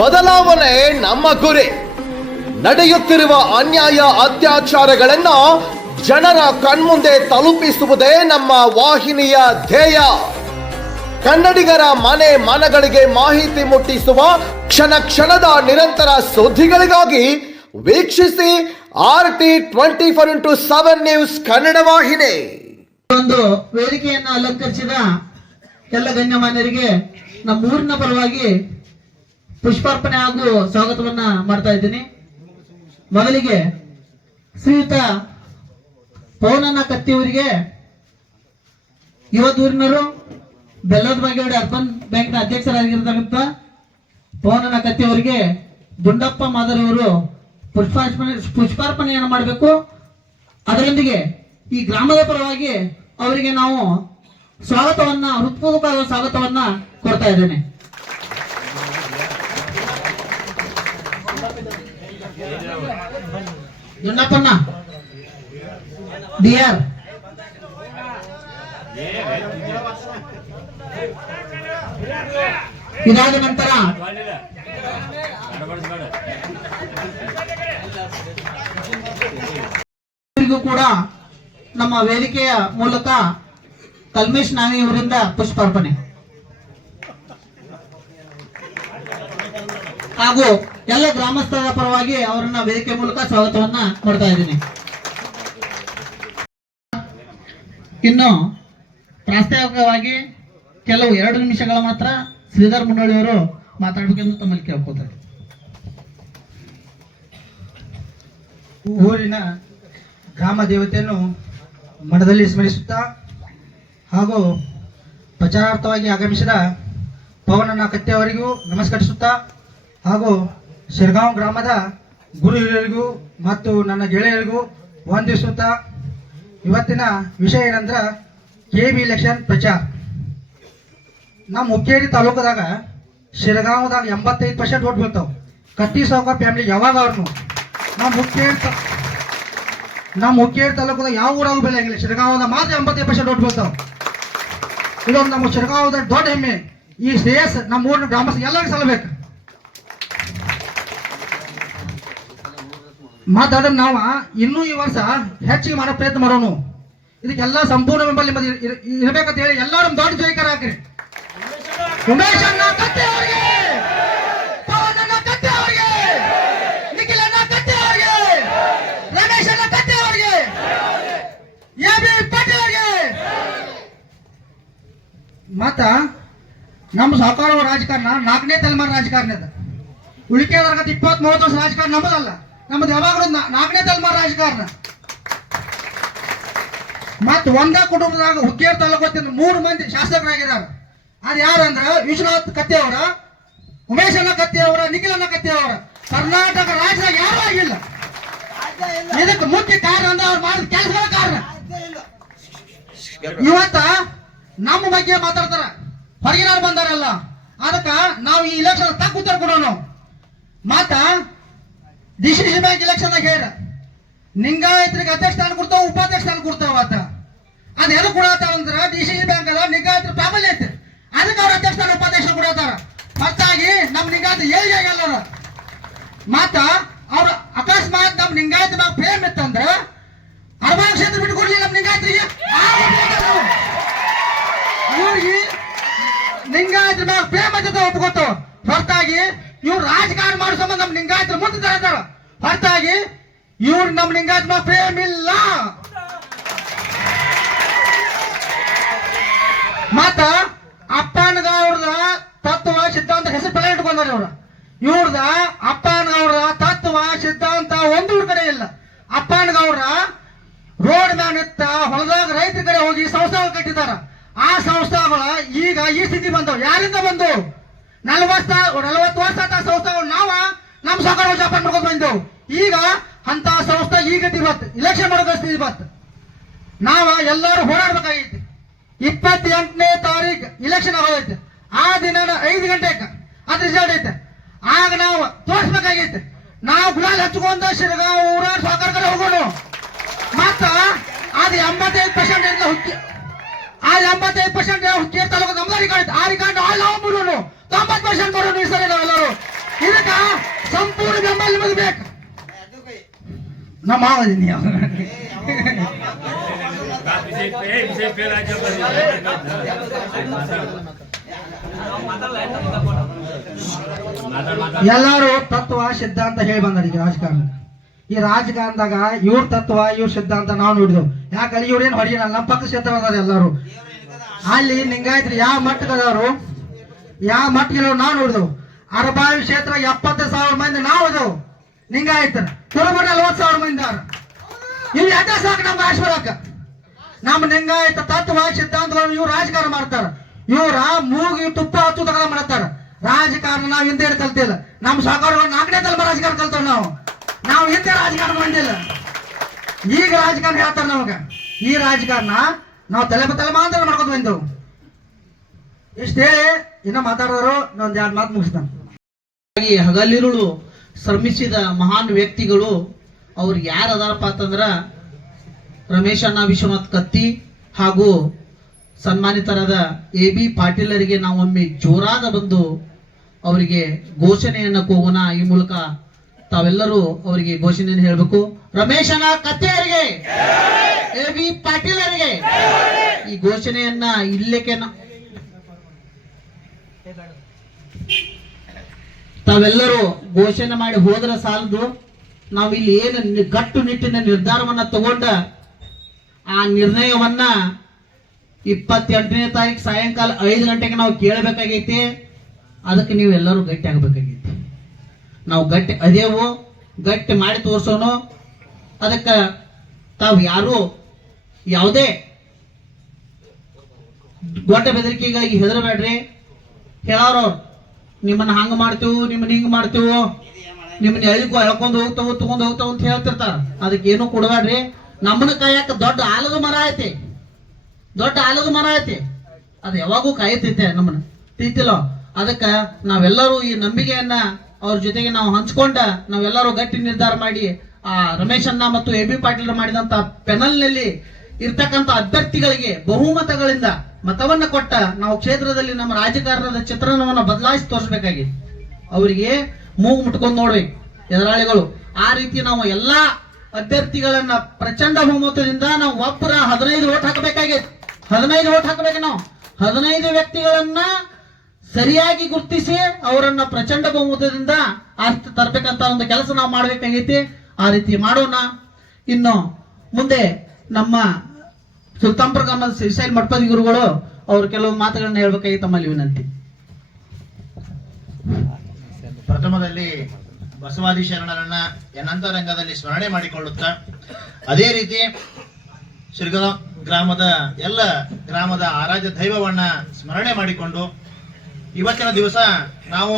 ಬದಲಾವಣೆ ನಮ್ಮ ಗುರಿ. ನಡೆಯುತ್ತಿರುವ ಅನ್ಯಾಯ ಅತ್ಯಾಚಾರಗಳನ್ನ ಜನರ ಕಣ್ಮುಂದೆ ತಲುಪಿಸುವುದೇ ನಮ್ಮ ವಾಹಿನಿಯ ಧ್ಯೇಯ. ಕನ್ನಡಿಗರ ಮನೆ ಮನಗಳಿಗೆ ಮಾಹಿತಿ ಮುಟ್ಟಿಸುವ ಕ್ಷಣ ಕ್ಷಣದ ನಿರಂತರ ಸುದ್ದಿಗಳಿಗಾಗಿ ವೀಕ್ಷಿಸಿ R T twenty four into seven news Kannada ವಾಹಿನಿ. ಒಂದು ವೇದಿಕೆಯನ್ನು ಅಲಂಕರಿಸಿದ ಎಲ್ಲ ಗಣ್ಯಮಾನ್ಯರಿಗೆ ನಮ್ಮ ಊರಿನ ಪರವಾಗಿ ಪುಷ್ಪಾರ್ಪಣೆ ಹಾಗೂ ಸ್ವಾಗತವನ್ನ ಮಾಡ್ತಾ ಇದ್ದೀನಿ. ಮೊದಲಿಗೆ ಶ್ರೀಯುತ ಪೌನನ ಕತ್ತಿಯವರಿಗೆ ಯುವದೂರಿನರು ಬೆಲ್ಲದ ಬಾಗೇವಾಡಿ ಅರ್ಬನ್ ಬ್ಯಾಂಕ್ನ ಅಧ್ಯಕ್ಷರಾಗಿರ್ತಕ್ಕಂಥ ಪವನನ ಕತ್ತಿಯವರಿಗೆ ದುಂಡಪ್ಪ ಮಾದರಿಯವರು ಪುಷ್ಪಾರ್ಪಣೆ ಪುಷ್ಪಾರ್ಪಣೆಯನ್ನು ಮಾಡಬೇಕು. ಅದರೊಂದಿಗೆ ಈ ಗ್ರಾಮದ ಪರವಾಗಿ ಅವರಿಗೆ ನಾವು ಸ್ವಾಗತವನ್ನ, ಹೃತ್ಪೂರ್ವಕವಾದ ಸ್ವಾಗತವನ್ನ ಕೊಡ್ತಾ ಇದ್ದೇನೆ. ದುಂಡಪ್ಪಣ್ಣ ಡಿಯರ್ ಇದಾದ ನಂತರ ಕೂಡ ನಮ್ಮ ವೇದಿಕೆಯ ಮೂಲಕ ಕಲ್ಮೇಶ್ ನಾನಿ ಅವರಿಂದ ಪುಷ್ಪಾರ್ಪಣೆ. ಹಾಗೂ ಎಲ್ಲ ಗ್ರಾಮಸ್ಥರ ಪರವಾಗಿ ಅವರನ್ನ ವೇದಿಕೆ ಮೂಲಕ ಸ್ವಾಗತವನ್ನ ಕೊಡ್ತಾ ಇದ್ದೀನಿ. ಇನ್ನು ಪ್ರಾಸ್ತಾವಿಕವಾಗಿ ಕೆಲವು ಎರಡು ನಿಮಿಷಗಳ ಮಾತ್ರ ಶ್ರೀಧರ್ ಮುನ್ನಳ್ಳಿ ಅವರು ಮಾತಾಡಬೇಕೆಂದು ತಮ್ಮಲ್ಲಿ ಕೇಳ್ಕೊತಾರೆ. ಊರಿನ ಗ್ರಾಮ ದೇವತೆಯನ್ನು ಮನದಲ್ಲಿ ಸ್ಮರಿಸುತ್ತಾ ಹಾಗೂ ಪ್ರಚಾರಾರ್ಥವಾಗಿ ಆಗಮಿಸಿದ ಪವನನ ಕತ್ತೆಯವರಿಗೂ ನಮಸ್ಕರಿಸುತ್ತಾ ಹಾಗೂ ಶಿರಗಾಂವ್ ಗ್ರಾಮದ ಗುರು ಹಿರಿಯರಿಗೂ ಮತ್ತು ನನ್ನ ಗೆಳೆಯರಿಗೂ ವಂದಿಸುತ್ತಾ ಇವತ್ತಿನ ವಿಷಯ ಏನಂದ್ರೆ ಕೆ ಬಿ ಇಲೆಕ್ಷನ್ ಪ್ರಚಾರ. ನಮ್ಮ ಹುಕ್ಕೇರಿ ತಾಲೂಕದಾಗ ಶಿರಗಾಂವದಾಗ ಎಂಬತ್ತೈದು ಪರ್ಸೆಂಟ್ ಓಟ್ ಬೀಳ್ತಾವೆ. ಕಟ್ಟಿ ಸಾವುಕಾರ ಫ್ಯಾಮಿಲಿ ಯಾವಾಗ ಅವ್ರನ್ನು ನಮ್ಮ ಹುಕ್ಕೇರಿ ನಮ್ಮ ಹುಕ್ಕೇರಿ ತಾಲೂಕದಾಗ ಯಾವ ಊರಾಗೂ ಬೆಳೆಯಂಗಿಲ್ಲ ಶಿರಗಾಂವದ ಮಾತ್ರ ಎಂಬತ್ತೈದು ಪರ್ಸೆಂಟ್ ಓಟ್ ಬೀಳ್ತಾವೆ. ಇದೊಂದು ನಮ್ಮ ಶಿರಗಾಂವದ ದೊಡ್ಡ ಹೆಮ್ಮೆ. ಈ ಶ್ರೇಯಸ್ ನಮ್ಮ ಊರಿನ ಗ್ರಾಮಸ್ಥ ಎಲ್ಲರಿಗೂ ಸಲ್ಲಬೇಕು ಅದನ್ನ ನಾವು ಇನ್ನೂ ಈ ವರ್ಷ ಹೆಚ್ಚಿಗೆ ಮಾಡೋ ಪ್ರಯತ್ನ ಮಾಡೋಣ ಇದಕ್ಕೆಲ್ಲ ಸಂಪೂರ್ಣ ಬೆಂಬಲ ಇರ್ಬೇಕಂತ ಹೇಳಿ ಎಲ್ಲರೂ ದೊಡ್ಡ ಜೈಕಾರ ಹಾಕ್ರಿ. ಉಮೇಶ್ ಅಣ್ಣ ಕತ್ತೆ ಅವರಿಗೆ! ಪವನ್ ಅಣ್ಣ ಕತ್ತೆ ಅವರಿಗೆ! ನಿಖಿಲ್ ಅಣ್ಣ ಕತ್ತೆ ಅವರಿಗೆ! ರಮೇಶ್ ಅಣ್ಣ ಕತ್ತೆ ಅವರಿಗೆ! ಎ ಬಿ ಪಾಟೀಲ್ ಅವರಿಗೆ! ಮತ್ತ ನಮ್ಮ ಸಹಕಾರ ರಾಜಕಾರಣ ನಾಲ್ಕನೇ ತಲೆಮಾರು ರಾಜಕಾರಣ ಅದ. ಉಳಿಕೆ ಇಪ್ಪತ್ತ್ ಮೂವತ್ತು ವರ್ಷ ರಾಜಕಾರಣ ನಮ್ಮದಲ್ಲ. ನಮ್ಮದು ಯಾವಾಗಲೂ ನಾಲ್ಕನೇ ತಲೆಮಾರು ರಾಜಕಾರಣ. ಮತ್ ಒಂದೇ ಕುಟುಂಬದಾಗ ಹುಕ್ಕೇರ್ ತಾಲೂಕು ಮೂರು ಮಂದಿ ಶಾಸಕರಾಗಿದ್ದಾರೆ. ಅದು ಯಾರಂದ್ರ ವಿಶ್ವನಾಥ್ ಕತ್ತಿ ಅವರ ಉಮೇಶ್ ಅಣ್ಣ ಕತ್ತಿ ಅವರ ನಿಖಿಲ್ ಅಣ್ಣ ಕತ್ತಿ ಅವರ ಕರ್ನಾಟಕ ರಾಜ್ಯದಾಗ ಯಾರು ಆಗಿಲ್ಲ. ಇದಕ್ಕೆ ಮುಖ್ಯ ಕಾರಣ ಅಂದ್ರೆ ಅವ್ರು ಮಾಡಿದ ಕೆಲಸಗಳ ಕಾರಣ. ಇವತ್ತ ನಮ್ಮ ಬಗ್ಗೆ ಮಾತಾಡ್ತಾರ. ಹೊರಗಿನವ್ರು ಬಂದಾರಲ್ಲ. ಅದಕ್ಕ ನಾವು ಈ ಇಲೆಕ್ಷನ್ ತಕ್ಕ ಉತ್ತರ ಕೊಡೋಣ ಮಾತ D C C bank election ಹೇಳ ನಿಂಗಾಯತ್ರಿಗೆ ಅಧ್ಯಕ್ಷ ಸ್ಥಾನ ಕೊಡ್ತಾವ, ಉಪಾಧ್ಯಕ್ಷ ಸ್ಥಾನ ಕೊಡ್ತಾವ ಆತ. ಅದ್ ಎದು ಕೊಡತ್ತಾರ ಅಂದ್ರ ಡಿ ಸಿ ಸಿ ಬ್ಯಾಂಕ್ ಅಲ್ಲ ನಿಂಗಾಯತ್ರ ಪ್ರಾಬಲ್ಯ ಐತೆ. ಅದಕ್ಕೆ ಅವ್ರ ಅಧ್ಯಕ್ಷ ಸ್ಥಾನ, ಉಪಾಧ್ಯಕ್ಷ ಕೊಡತ್ತಾರ ಹೊರತಾಗಿ ನಮ್ ನಿಂಗಾಯತ್ ಏಳಿಗೆ ಆಗಲ್ಲ ಮಾತ ಅವ್ರ ಅಕಸ್ಮಾತ್ ನಮ್ ನಿಂಗಾಯತ್ ಮ್ಯಾಗ ಪ್ರೇಮ್ ಇತ್ತಂದ್ರ ಅರಬಾನ್ ಕ್ಷೇತ್ರ ಬಿಟ್ಟು ಕೊಡ್ಲಿ ನಮ್ ನಿಂಗಾಯತ್ರಿಗೆ ಇವ್ರಿಗೆ ಲಿಂಗಾಯತ್ರ ಮ್ಯಾಗ ಪ್ರೇಮ ಅಂತ ಒಪ್ಕೋತು ಹೊರತಾಗಿ ಇವ್ರು ರಾಜಕಾರಣ ಮಾಡೋ ನಮ್ ಲಿಂಗಾಯತ್ರ ಮುಂದೆ ತರತಾಳ ಹೊರತಾಗಿ ಇವ್ರು ನಮ್ ಲಿಂಗಾಯತ್ ಪ್ರೇಮ ಇಲ್ಲ. ಮತ್ತ ಅಪ್ಪನಗೌಡ್ರ ತತ್ವ, ಸಿದ್ಧಾಂತ ಹೆಸರು ಬೆಲೆ ಇಟ್ಕೊಂಡಾರ ಇವ್ರ. ಇವ್ರದ ಅಪ್ಪನಗೌಡ್ರ ತತ್ವ, ಸಿದ್ಧಾಂತ ಒಂದು ಕಡೆ ಇಲ್ಲ. ಅಪ್ಪನಗೌಡ್ರ ರೋಡ್ ಮ್ಯಾನ್ ಇತ್ತ ಹೊಲದಾಗ ರೈತರ ಕಡೆ ಹೋಗಿ ಸಂಸ್ಥೆಗಳು ಕಟ್ಟಿದಾರ. ಆ ಸಂಸ್ಥೆಗಳ ಈಗ ಈ ಸ್ಥಿತಿ ಬಂದವು. ಯಾರಿಂದ ಬಂದು ನಲವತ್ತ ನಲವತ್ತು ವರ್ಷ ಆತ ಸಂಸ್ಥೆಗಳು ನಾವ ನಮ್ಮ ಸಹಕಾರ ಜಪಾನ್ ಮಾಡ್ಕೊಂಡು ಬಂದೆವು ಈಗ ಅಂತ ಸಂಸ್ಥೆ ಈಗ ಇವತ್ತು ಇಲೆಕ್ಷನ್ ಮಾಡೋ ಸ್ಥಿತಿ ಇವತ್ತು ನಾವ ಎಲ್ಲರೂ ಹೋರಾಡ್ಬೇಕಾಗೈತಿ. ಇಪ್ಪತ್ತೆಂಟನೇ ತಾರೀಕು ಇಲೆಕ್ಷನ್ ಆಗೋದೈತೆ ಆ ದಿನ ಐದು ಗಂಟೆಗೆ ಅದ್ ರಿಸಲ್ಟ್ ಐತೆ. ಆಗ ನಾವು ತೋರಿಸ್ಬೇಕಾಗೈತೆ. ನಾವು ಗುಲಾಲ್ ಹಚ್ಕೊಂಡ ಶಿರಗಾಂವ್ ಊರ ಸಹಕಾರ ಕಡೆ ಹೋಗೋಣ ಮತ್ತ ಅದು ಎಂಬತ್ತೈದು ಪರ್ಸೆಂಟ್ ಅಂತ ಹುಕ್ಕಿ. ಆ ಎಂಬತ್ತೈದು ಪರ್ಸೆಂಟ್ ಹುಕ್ಕೇರಿ ತಾಲೂಕು ನಮ್ದು ರಿಕಾರ್ಡ್ ಆ ರಿಕಾರ್ಡ್ ಆಲ್ ನಾವು ಬಿಡೋಣ ತೊಂಬತ್ತು ಕೊಡೋ ಬರೋಣ ಈ ಸರಿ ನಾವೆಲ್ಲರೂ ಇದಕ್ಕ ಸಂಪೂರ್ಣ ಬೆಂಬಲ ನಿಮಗೆ ಬೇಕು. ನಮ್ಮ ಮಾವದಿನಿ ಎಲ್ಲಾರು ತತ್ವ, ಸಿದ್ಧಾಂತ ಹೇಳಿ ಬಂದ ಈಗ ರಾಜಕಾರಣ. ಈ ರಾಜಕಾರಣದಾಗ ಇವ್ರ ತತ್ವ, ಇವ್ರ ಸಿದ್ಧಾಂತ ನಾವು ನೋಡಿದೆವು. ಯಾಕಂದ್ರೆ ಇವ್ರೇನ್ ಹೊಡಿಯಲ್ಲ ನಮ್ಮ ಪಕ್ಕ ಸಿದ್ಧ ಎಲ್ಲಾರು. ಅಲ್ಲಿ ನಿಂಗಾಯ್ತ್ರಿ ಯಾವ ಮಟ್ಟದವರು ಯಾವ ಮಟ್ಟಿಗೆ ನಾವು ನೋಡಿದೆವು. ಅರಬಾವಿ ಕ್ಷೇತ್ರ ಎಪ್ಪತ್ತು ಸಾವಿರ ಮಂದಿ ನಾವು ಇದೇವು ನಿಂಗಾಯ್ತು ಕುರುಬ ನಲ್ವತ್ತು ಸಾವಿರ ಮಂದಿ ಅವರು ಇವ್ ಎಡ್ಡ ಸಾಕು ನಮ್ಮ ಆಶ್ವರಕ್ಕ ನಮ್ಮ ನಿಂಗಾಯ್ತ ತತ್ವ ಸಿದ್ಧಾಂತಗಳನ್ನು ಇವ್ರು ರಾಜಕಾರಣ ಮಾಡ್ತಾರ. ಇವ್ರ ಮೂಗಿ ತುಪ್ಪ ಹತ್ತು ತಗೊಂಡ ಮಾಡ್ತಾರ. ರಾಜಕಾರಣ ನಾವು ಹಿಂದೆ ಕಲ್ತಿಲ್ಲ. ನಮ್ಮ ಸಾಕಾರಗಳು ನಾಲ್ಕನೇ ತಲೆಮಾರು ರಾಜಕಾರಣ ಕಲ್ತವ್ ನಾವು. ನಾವು ಹಿಂದೆ ರಾಜಕಾರಣ ಮಾಡಿಲ್ಲ. ಈಗ ರಾಜಕಾರಣ ಹೇಳ್ತಾರ ನಮಗ. ಈ ರಾಜಕಾರಣ ನಾವು ತಲೆ ತಲೆಮಾಂತರ ಮಾಡ್ಕೊಂಡು ಬಂದೆವು. ಇಷ್ಟೇ ಇನ್ನ ಮಾತಾಡೋರು ಒಂದ್ ಎರಡು ಮಾತು ಮುಗಿಸ್ತಾನೆ. ಹಗಲಿರುಳು ಶ್ರಮಿಸಿದ ಮಹಾನ್ ವ್ಯಕ್ತಿಗಳು ಅವ್ರು ಯಾರು ಅದಾರಪ್ಪ ಅಂತಂದ್ರ ರಮೇಶ್ ಅಣ್ಣ ವಿಶ್ವನಾಥ್ ಕತ್ತಿ ಹಾಗೂ ಸನ್ಮಾನಿತರಾದ ಎ ಬಿ ಪಾಟೀಲರಿಗೆ ನಾವೊಮ್ಮೆ ಜೋರಾದ ಬಂದು ಅವರಿಗೆ ಘೋಷಣೆಯನ್ನು ಕೂಗೋಣ. ಈ ಮೂಲಕ ತಾವೆಲ್ಲರೂ ಅವರಿಗೆ ಘೋಷಣೆಯನ್ನು ಹೇಳಬೇಕು. ರಮೇಶ್ ಅಣ್ಣ ಕತ್ತಿಯವರಿಗೆ ಎ ಬಿ ಪಾಟೀಲರಿಗೆ ಈ ಘೋಷಣೆಯನ್ನ ಇಲ್ಲಕ್ಕೆ ತಾವೆಲ್ಲರೂ ಘೋಷಣೆ ಮಾಡಿ ಹೋದ್ರ ಸಾಲದು. ನಾವು ಇಲ್ಲಿ ಏನು ಗಟ್ಟು ನಿಟ್ಟಿನ ನಿರ್ಧಾರವನ್ನ ತಗೊಂಡ ಆ ನಿರ್ಣಯವನ್ನ ಇಪ್ಪತ್ತೆಂಟನೇ ತಾರೀಕು ಸಾಯಂಕಾಲ ಐದು ಗಂಟೆಗೆ ನಾವು ಕೇಳಬೇಕಾಗೈತಿ. ಅದಕ್ಕೆ ನೀವು ಎಲ್ಲರೂ ಗಟ್ಟಿ ಆಗಬೇಕಾಗೈತಿ ನಾವು ಗಟ್ಟಿ ಅದೇವು, ಗಟ್ಟಿ ಮಾಡಿ ತೋರಿಸೋನು, ಅದಕ್ಕೆ ತಾವು ಯಾರು ಯಾವುದೇ ದೊಡ್ಡ ಬೆದರಿಕೆಗಾಗಿ ಹೆದರಬೇಡ್ರಿ. ಹೇಳೋರು ನಿಮ್ಮನ್ನ ಹಂಗ ಮಾಡ್ತೀವು, ನಿಮ್ಮನ್ನ ಹಿಂಗ ಮಾಡ್ತೀವು, ನಿಮ್ಮನ್ನ ಎಳ್ಕೊ ಎಳ್ಕೊಂಡು ಹೋಗ್ತಾವ, ತಗೊಂಡು ಹೋಗ್ತಾವ ಅಂತ ಹೇಳ್ತಿರ್ತಾರ. ಅದಕ್ಕೆ ಏನು ಕೊಡಬೇಡ್ರಿ ನಮ್ಮನ್ನ ಕಾಯಕ ದೊಡ್ಡ ಆಲದ ಮರ ಐತಿ. ದೊಡ್ಡ ಆಲದ ಮರ ಐತಿ. ಅದು ಯಾವಾಗೂ ಕಾಯತೈತೆ ನಮ್ಮನ್ನ. ತಿಂತಿಲ್ಲ. ಅದಕ್ಕೆ ನಾವೆಲ್ಲರೂ ಈ ನಂಬಿಕೆಯನ್ನ ಅವ್ರ ಜೊತೆಗೆ ನಾವು ಹಂಚ್ಕೊಂಡ ನಾವೆಲ್ಲರೂ ಗಟ್ಟಿ ನಿರ್ಧಾರ ಮಾಡಿ ಆ ರಮೇಶ್ ಅಣ್ಣ ಮತ್ತು ಎ ಬಿ ಪಾಟೀಲ್ ಮಾಡಿದಂತ ಪೆನಲ್ನಲ್ಲಿ ಇರ್ತಕ್ಕಂಥ ಅಭ್ಯರ್ಥಿಗಳಿಗೆ ಬಹುಮತಗಳಿಂದ ಮತವನ್ನ ಕೊಟ್ಟ ನಾವು ಕ್ಷೇತ್ರದಲ್ಲಿ ನಮ್ಮ ರಾಜಕಾರಣದ ಚಿತ್ರಣವನ್ನು ಬದಲಾಯಿಸಿ ತೋರಿಸಬೇಕಾಗಿದೆ ಅವರಿಗೆ ಮೂಗು ಮುಟ್ಕೊಂಡು ನೋಡ್ಬೇಕು ಎದುರಾಳಿಗಳು. ಆ ರೀತಿ ನಾವು ಎಲ್ಲಾ ಅಭ್ಯರ್ಥಿಗಳನ್ನ ಪ್ರಚಂಡ ಬಹುಮತದಿಂದ ನಾವು ಒಬ್ಬರ ಹದಿನೈದು ಓಟ್ ಹಾಕಬೇಕಾಗಿದೆ ಹದಿನೈದು ಓಟ್ ಹಾಕಬೇಕು ನಾವು. ಹದಿನೈದು ವ್ಯಕ್ತಿಗಳನ್ನ ಸರಿಯಾಗಿ ಗುರುತಿಸಿ ಅವರನ್ನ ಪ್ರಚಂಡ ಬಹುಮತದಿಂದ ಆರ್ಥ ತರಬೇಕಂತ ಒಂದು ಕೆಲಸ ನಾವು ಮಾಡ್ಬೇಕಾಗೈತಿ. ಆ ರೀತಿ ಮಾಡೋಣ. ಇನ್ನು ಮುಂದೆ ನಮ್ಮ ಸುಲ್ತಾಂಪುರ ಗ್ರಾಮದ ಶ್ರೀಶೈಲ್ ಮಠಪತಿ ಗುರುಗಳು ಅವರು ಕೆಲವು ಮಾತುಗಳನ್ನ ಹೇಳ್ಬೇಕಾಗಿ ತಮ್ಮಲ್ಲಿ ವಿನಂತಿ. ಪ್ರಥಮದಲ್ಲಿ ಬಸವಾದಿ ಶರಣರನ್ನ ಎನ್ನಂತರಂಗದಲ್ಲಿ ಸ್ಮರಣೆ ಮಾಡಿಕೊಳ್ಳುತ್ತಾ, ಅದೇ ರೀತಿ ಶಿರ್ಗದ ಗ್ರಾಮದ ಎಲ್ಲ ಗ್ರಾಮದ ಆರಾಧ್ಯ ದೈವವನ್ನ ಸ್ಮರಣೆ ಮಾಡಿಕೊಂಡು, ಇವತ್ತಿನ ದಿವಸ ನಾವು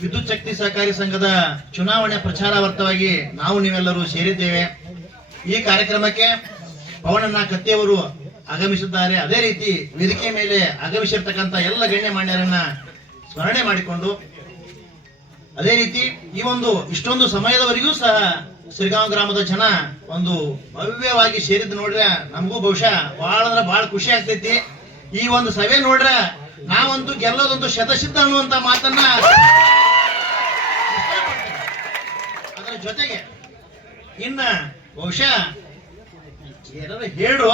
ವಿದ್ಯುತ್ ಶಕ್ತಿ ಸಹಕಾರಿ ಸಂಘದ ಚುನಾವಣೆ ಪ್ರಚಾರಾರ್ಥವಾಗಿ ನಾವು ನೀವೆಲ್ಲರೂ ಸೇರಿದ್ದೇವೆ. ಈ ಕಾರ್ಯಕ್ರಮಕ್ಕೆ ಪವನಣ್ಣ ಕತ್ತಿಯವರು ಆಗಮಿಸಿದ್ದಾರೆ. ಅದೇ ರೀತಿ ವೇದಿಕೆ ಮೇಲೆ ಆಗಮಿಸಿರ್ತಕ್ಕಂಥ ಎಲ್ಲ ಗಣ್ಯಮಾನ್ಯರನ್ನ ಸ್ಮರಣೆ ಮಾಡಿಕೊಂಡು, ಅದೇ ರೀತಿ ಈ ಒಂದು ಇಷ್ಟೊಂದು ಸಮಯದವರೆಗೂ ಸಹ ಶ್ರೀಗಾಂವ್ ಗ್ರಾಮದ ಜನ ಒಂದು ಭವ್ಯವಾಗಿ ಸೇರಿದ್ದು ನೋಡ್ರೆ ನಮಗೂ ಬಹುಶಃ ಬಹಳ ಅಂದ್ರೆ ಬಹಳ ಖುಷಿ ಆಗ್ತೈತಿ. ಈ ಒಂದು ಸಭೆ ನೋಡ್ರೆ ನಾವಂತೂ ಗೆಲ್ಲೋದೊಂದು ಶತಸಿದ್ಧ ಅನ್ನುವಂತ ಮಾತನ್ನ ಅದರ ಜೊತೆಗೆ ಇನ್ನ ಬಹುಶಃ ಏನಾರ ಹೇಳು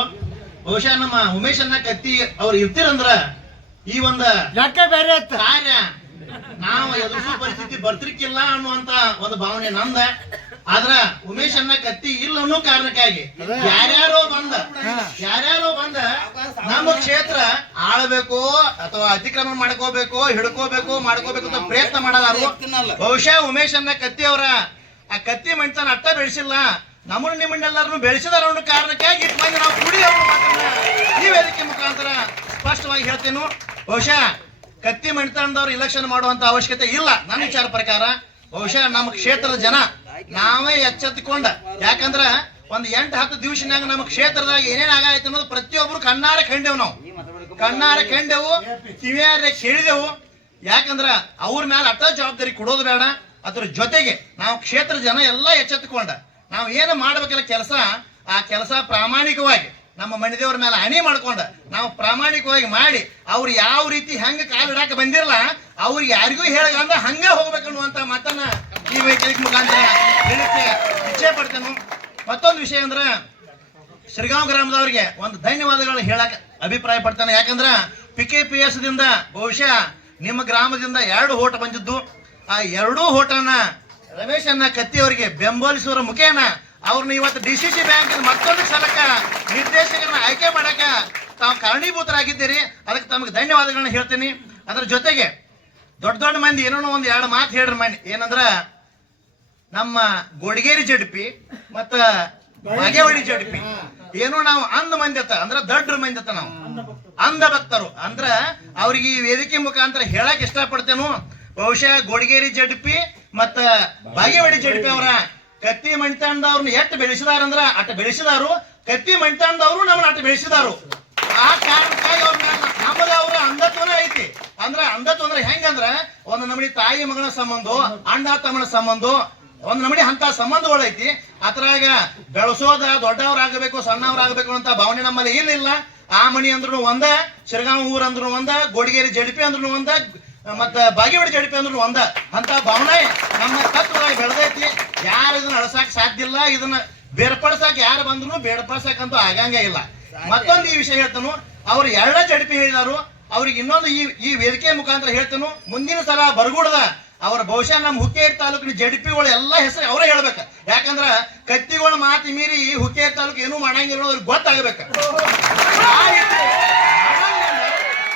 ಬಹುಶಃ ನಮ್ಮ ಉಮೇಶ್ ಅನ್ನ ಕತ್ತಿ ಅವ್ರು ಇರ್ತೀರಂದ್ರ ಈ ಒಂದ ಬೇರೆ ಕಾರ್ಯ. ನಾವು ಎದುರಿಸೋ ಪರಿಸ್ಥಿತಿ ಬರ್ತಿರ್ಕಿಲ್ಲ ಅನ್ನುವಂತ ಒಂದು ಭಾವನೆ ನಂದ. ಆದ್ರ ಉಮೇಶ್ ಅನ್ನ ಕತ್ತಿ ಇಲ್ಲ ಅನ್ನೋ ಕಾರಣಕ್ಕಾಗಿ ಯಾರ್ಯಾರೋ ಬಂದ ಯಾರ್ಯಾರೋ ಬಂದ ನಮ್ಮ ಕ್ಷೇತ್ರ ಆಳ್ಬೇಕು ಅಥವಾ ಅತಿಕ್ರಮಣ ಮಾಡ್ಕೋಬೇಕು ಹಿಡ್ಕೋಬೇಕು ಮಾಡ್ಕೋಬೇಕು ಅಂತ ಪ್ರಯತ್ನ ಮಾಡಲಾರು ಬಹುಶಃ ಉಮೇಶ್ ಅನ್ನ ಕತ್ತಿ ಅವರ ಆ ಕತ್ತಿ ಮಣ್ಣ ಅಟ್ಟ ಬೆಳೆಸಿಲ್ಲ. ನಮ್ಮನ್ನು ನಿಮ್ಮನ್ನೆಲ್ಲರನ್ನು ಬೆಳೆಸಿದಾರ ಅನ್ನೋ ಕಾರಣಕ್ಕಾಗಿ ಇಟ್ಟು ಮಂದಿ ನಾವು ಕುಡಿ ಮಾತನ್ನ ಈ ವೇದಿಕೆ ಮುಖಾಂತರ ಸ್ಪಷ್ಟವಾಗಿ ಹೇಳ್ತೇನೆ. ಬಹುಶಃ ಕತ್ತಿ ಮಣಿತನದವ್ರು ಇಲೆಕ್ಷನ್ ಮಾಡುವಂತ ಅವಶ್ಯಕತೆ ಇಲ್ಲ. ನನ್ನ ವಿಚಾರ ಪ್ರಕಾರ ಬಹುಶಃ ನಮ್ಮ ಕ್ಷೇತ್ರದ ಜನ ನಾವೇ ಎಚ್ಚೆತ್ತುಕೊಂಡ. ಯಾಕಂದ್ರ ಒಂದ್ ಎಂಟು, ಹತ್ತು ದಿವಸನಾಗ ನಮ್ಮ ಕ್ಷೇತ್ರದಾಗ ಏನೇನ್ ಆಗಾಯ್ತು ಅನ್ನೋದು ಪ್ರತಿಯೊಬ್ರು ಕಣ್ಣಾರೆ ಕಂಡೆವು ನಾವು. ಕಣ್ಣಾರೆ ಕಂಡೆವು, ಕಿವಿಯಾರೆ ಕೇಳಿದೆವು. ಯಾಕಂದ್ರ ಅವ್ರ ಮೇಲೆ ಅಟ್ಟ ಜವಾಬ್ದಾರಿ ಕೊಡೋದು ಬೇಡ. ಅದ್ರ ಜೊತೆಗೆ ನಾವು ಕ್ಷೇತ್ರ ಜನ ಎಲ್ಲ ಎಚ್ಚೆತ್ತುಕೊಂಡ. ನಾವು ಏನು ಮಾಡ್ಬೇಕಲ್ಲ ಕೆಲಸ? ಆ ಕೆಲಸ ಪ್ರಾಮಾಣಿಕವಾಗಿ ನಮ್ಮ ಮನೆದೇವ್ರ ಮೇಲೆ ಹಣಿ ಮಾಡ್ಕೊಂಡ ನಾವು ಪ್ರಾಮಾಣಿಕವಾಗಿ ಮಾಡಿ ಅವ್ರು ಯಾವ ರೀತಿ ಹೆಂಗ ಕಾಲು ಇಡಾಕ ಬಂದಿರಲ್ಲ ಅವ್ರಿಗೆ ಯಾರಿಗೂ ಹೇಳಗಂದ್ರೆ ಹಂಗೆ ಹೋಗ್ಬೇಕು ಅನ್ನುವಂತ ಮಾತನ್ನ ಈ ವೈಕಲಿಕ ಮುಖಾಂತರ ಹೇಳಕ್ಕೆ ಇಚ್ಛೆ ಪಡ್ತೇನೆ. ಮತ್ತೊಂದು ವಿಷಯ ಅಂದ್ರೆ ಶ್ರೀಗಾಂವ್ ಗ್ರಾಮದವ್ರಿಗೆ ಒಂದು ಧನ್ಯವಾದಗಳು ಹೇಳಕ್ ಅಭಿಪ್ರಾಯ ಪಡ್ತಾನೆ. ಯಾಕಂದ್ರೆ ಪಿ ಕೆ ಪಿ ಎಸ್ ದಿಂದ ಬಹುಶಃ ನಿಮ್ಮ ಗ್ರಾಮದಿಂದ ಎರಡು ಓಟ ಬಂದಿದ್ದು. ಆ ಎರಡೂ ಓಟನ್ನ ರಮೇಶ್ ಅನ್ನ ಕತ್ತಿ ಅವರಿಗೆ ಬೆಂಬಲಿಸುವ ಮುಖೇನ ಅವ್ರನ್ನ ಇವತ್ತು ಡಿ ಸಿ ಸಿ ಬ್ಯಾಂಕ್ ಮತ್ತೊಂದು ಸಲಕ ನಿರ್ದೇಶಕರನ್ನ ಆಯ್ಕೆ ಮಾಡಕ ತಾವು ಕಾರಣೀಭೂತರಾಗಿದ್ದೀರಿ. ಅದಕ್ಕೆ ತಮಗೆ ಧನ್ಯವಾದಗಳನ್ನ ಹೇಳ್ತೀನಿ. ಅದ್ರ ಜೊತೆಗೆ ದೊಡ್ಡ ದೊಡ್ಡ ಮಂದಿ ಏನೋ ಒಂದು ಎರಡು ಮಾತು ಹೇಳ್ರಿ ಮನೆ. ಏನಂದ್ರ ನಮ್ಮ ಗೊಡಗೇರಿ ಜಡ್ಪಿ ಮತ್ತ ಬಾಗೇವಾಡಿ ಜಡ್ಪಿ. ಏನೋ ನಾವು ಅಂದ ಮಂದಿ ಅತ್ತ, ಅಂದ್ರ ದಡ್ರ ಮಂದಿ ಅತ್ತ ನಾವು. ಅಂಧ ಭಕ್ತರು. ಅಂದ್ರ ಅವ್ರಿಗೆ ಈ ವೇದಿಕೆ ಮುಖಾಂತರ ಹೇಳಕ್ ಇಷ್ಟಪಡ್ತೇನು. ಬಹುಶಃ ಗೊಡಗೇರಿ ಜಡ್ಪಿ ಮತ್ತ ಬಾಗೇವಾಡಿ ಜಡ್ಪಿ ಅವರ ಕತ್ತಿ ಮಣಿತಾಂಡವ್ರನ್ನ ಬೆಳೆಸಿದಾರ ಅಂದ್ರ ಅಟ್ ಬೆಳೆಸಿದಾರು, ಕತ್ತಿ ಮಂಟಂದವರು ನಮ್ಮನ್ನ ಅಟ್ ಬೆಳೆಸಿದಾರು. ಆ ಕಾರಣಕ್ಕಾಗಿ ಅವ್ರ ನಮ್ಮದ ಅವ್ರ ಅಂಧತ್ವನ ಐತಿ. ಅಂದ್ರ ಅಂಧತ್ವ ಅಂದ್ರೆ ಹೆಂಗಂದ್ರ, ಒಂದು ನಮಡಿ ತಾಯಿ ಮಗನ ಸಂಬಂಧ, ಅಣ್ಣ ತಮ್ಮನ ಸಂಬಂಧ, ಒಂದ್ ನಮನಿ ಅಂತ ಸಂಬಂಧಗಳು ಐತಿ. ಅದ್ರಾಗ ಬೆಳೆಸೋದ ದೊಡ್ಡವರಾಗಬೇಕು, ಸಣ್ಣವರಾಗಬೇಕು ಅಂತ ಭಾವನೆ ನಮ್ಮಲ್ಲಿ ಏನಿಲ್ಲ ಆ ಮಣಿ ಅಂದ್ರೂ ಒಂದ, ಶಿರಗಾಂವ್ ಊರ್ ಅಂದ್ರೂ ಒಂದ, ಗೋಡಿಗೇರಿ ಜಡಿಪಿ ಅಂದ್ರೂ ಒಂದ ಮತ್ತ ಬಾಗೇವಾಡಿ ಜಡಿಪಿ ಅಂದ್ರೂ ಒಂದ. ಅಂತ ಭಾವನೆ ನಮ್ಮ ತತ್ವದಾಗ ಬೆಳೆದೈತಿ. ಯಾರು ಇದನ್ನ ಅಳಸಾಕ್ ಸಾಧ್ಯ ಇಲ್ಲ ಇದನ್ನ ಬೇರ್ಪಡಿಸಕ್ ಯಾರು ಬಂದ್ರು ಬೇರ್ಪಡಿಸಕ್ಕಂತೂ ಆಗಂಗೇ ಇಲ್ಲ. ಮತ್ತೊಂದು ಈ ವಿಷಯ ಹೇಳ್ತಾನು ಅವ್ರು ಎರಡ ಜಡಿಪಿ ಹೇಳಿದಾರು ಅವ್ರಿಗೆ ಇನ್ನೊಂದು ಈ ಈ ವೇದಿಕೆ ಮುಖಾಂತರ ಹೇಳ್ತಾನು ಮುಂದಿನ ಸಲ ಬರಗೂಡದ ಅವ್ರ ಬಹುಶಃ ನಮ್ಮ ಹುಕ್ಕೇರಿ ತಾಲೂಕಿನ ಜಡಿಪಿಗಳು ಎಲ್ಲ ಹೆಸರು ಅವರೇ ಹೇಳ್ಬೇಕು. ಯಾಕಂದ್ರ ಕತ್ತಿಗಳ ಮಾತಿ ಮೀರಿ ಈ ಹುಕ್ಕೇರಿ ತಾಲೂಕು ಏನೂ ಮಾಡಂಗಿಲ್ಲ ಅವ್ರಿಗೆ ಗೊತ್ತಾಗಬೇಕು.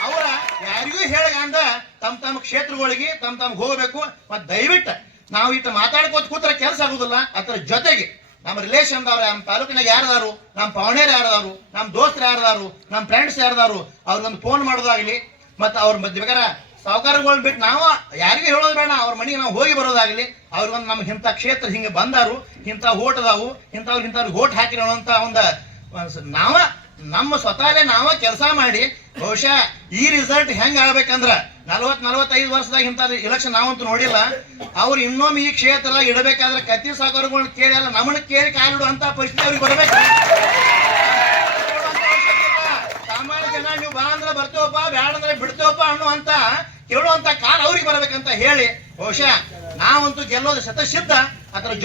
ಅವರ ಯಾರಿಗೂ ಹೇಳಗಂದ ತಮ್ಮ ತಮ್ಮ ಕ್ಷೇತ್ರಗಳಿಗೆ ತಮ್ಮ ತಮ್ಮ ಹೋಗಬೇಕು. ಮತ್ತು ದಯವಿಟ್ಟು ನಾವು ಇಟ್ಟು ಮಾತಾಡ್ಕೋತ ಕೂತ್ರೆ ಕೆಲಸ ಆಗುದಿಲ್ಲ. ಅದರ ಜೊತೆಗೆ ನಮ್ಮ ರಿಲೇಷನ್ ಅವ್ರ ನಮ್ಮ ತಾಲೂಕಿನಾಗ ಯಾರದಾರು ನಮ್ಮ ಪವನೇರ್ ಯಾರದಾರು ನಮ್ಮ ದೋಸ್ತರು ಯಾರದಾರು ನಮ್ಮ ಫ್ರೆಂಡ್ಸ್ ಯಾರದಾರು ಅವ್ರಿಗೊಂದು ಫೋನ್ ಮಾಡೋದಾಗಲಿ ಮತ್ತೆ ಅವ್ರ ಮಧ್ಯ ಬೇಕಾರೆ ಸಾವುಕಾರಗಳು ಬಿಟ್ಟು ನಾವು ಯಾರಿಗೂ ಹೇಳೋದು ಬೇಡ. ಅವ್ರ ಮನೆಗೆ ನಾವು ಹೋಗಿ ಬರೋದಾಗಲಿ ಅವ್ರಿಗೊಂದು ನಮ್ಗೆ ಇಂಥ ಕ್ಷೇತ್ರ ಹಿಂಗೆ ಬಂದಾರು, ಇಂಥ ಓಟ್ ಅದಾವು ಇಂಥವ್ರಿಗೆ ಇಂಥವ್ರಿಗೆ ಓಟ್ ಹಾಕಿರೋ ಅಂತ ಒಂದು ನಾವ ನಮ್ಮ ಸ್ವತಃಲೇ ನಾವ ಕೆಲಸ ಮಾಡಿ, ಬಹುಶಃ ಈ ರಿಸಲ್ಟ್ ಹೆಂಗೆ ಆಗ್ಬೇಕಂದ್ರ ನಲವತ್ ನಲವತ್ತೈದು ವರ್ಷದಾಗ ಇಂಥ ಇಲೆಕ್ಷನ್ ನಾವಂತೂ ನೋಡಿಲ್ಲ. ಅವ್ರು ಇನ್ನೊಮ್ಮೆ ಈ ಕ್ಷೇತ್ರ ಇಡಬೇಕಾದ್ರೆ ಕತ್ತಿ ಸಾಕಾರಗಳನ್ನ ಕೇಳಿ, ಅಲ್ಲ ನಮ್ಮನ್ನ ಕೇಳಿ ಕಾಲಿಡು ಅಂತ ಪರಿಸ್ಥಿತಿ ಅವ್ರಿಗೆ ಬರಬೇಕು. ಸಾಮಾನ್ಯ ಜನ ನೀವು ಬಾ ಅಂದ್ರೆ ಬರ್ತೇವಪ್ಪ, ಬ್ಯಾಡ ಅಂದ್ರೆ ಬಿಡ್ತೇವಪ್ಪ ಅನ್ನುವಂತ ಕೇಳುವಂತ ಕಾಲ ಅವ್ರಿಗೆ ಬರಬೇಕಂತ ಹೇಳಿ ಬಹುಶಃ ನಾವಂತೂ ಗೆಲ್ಲೋದು ಶತಸಿದ್ಧ. ಅದ್ರ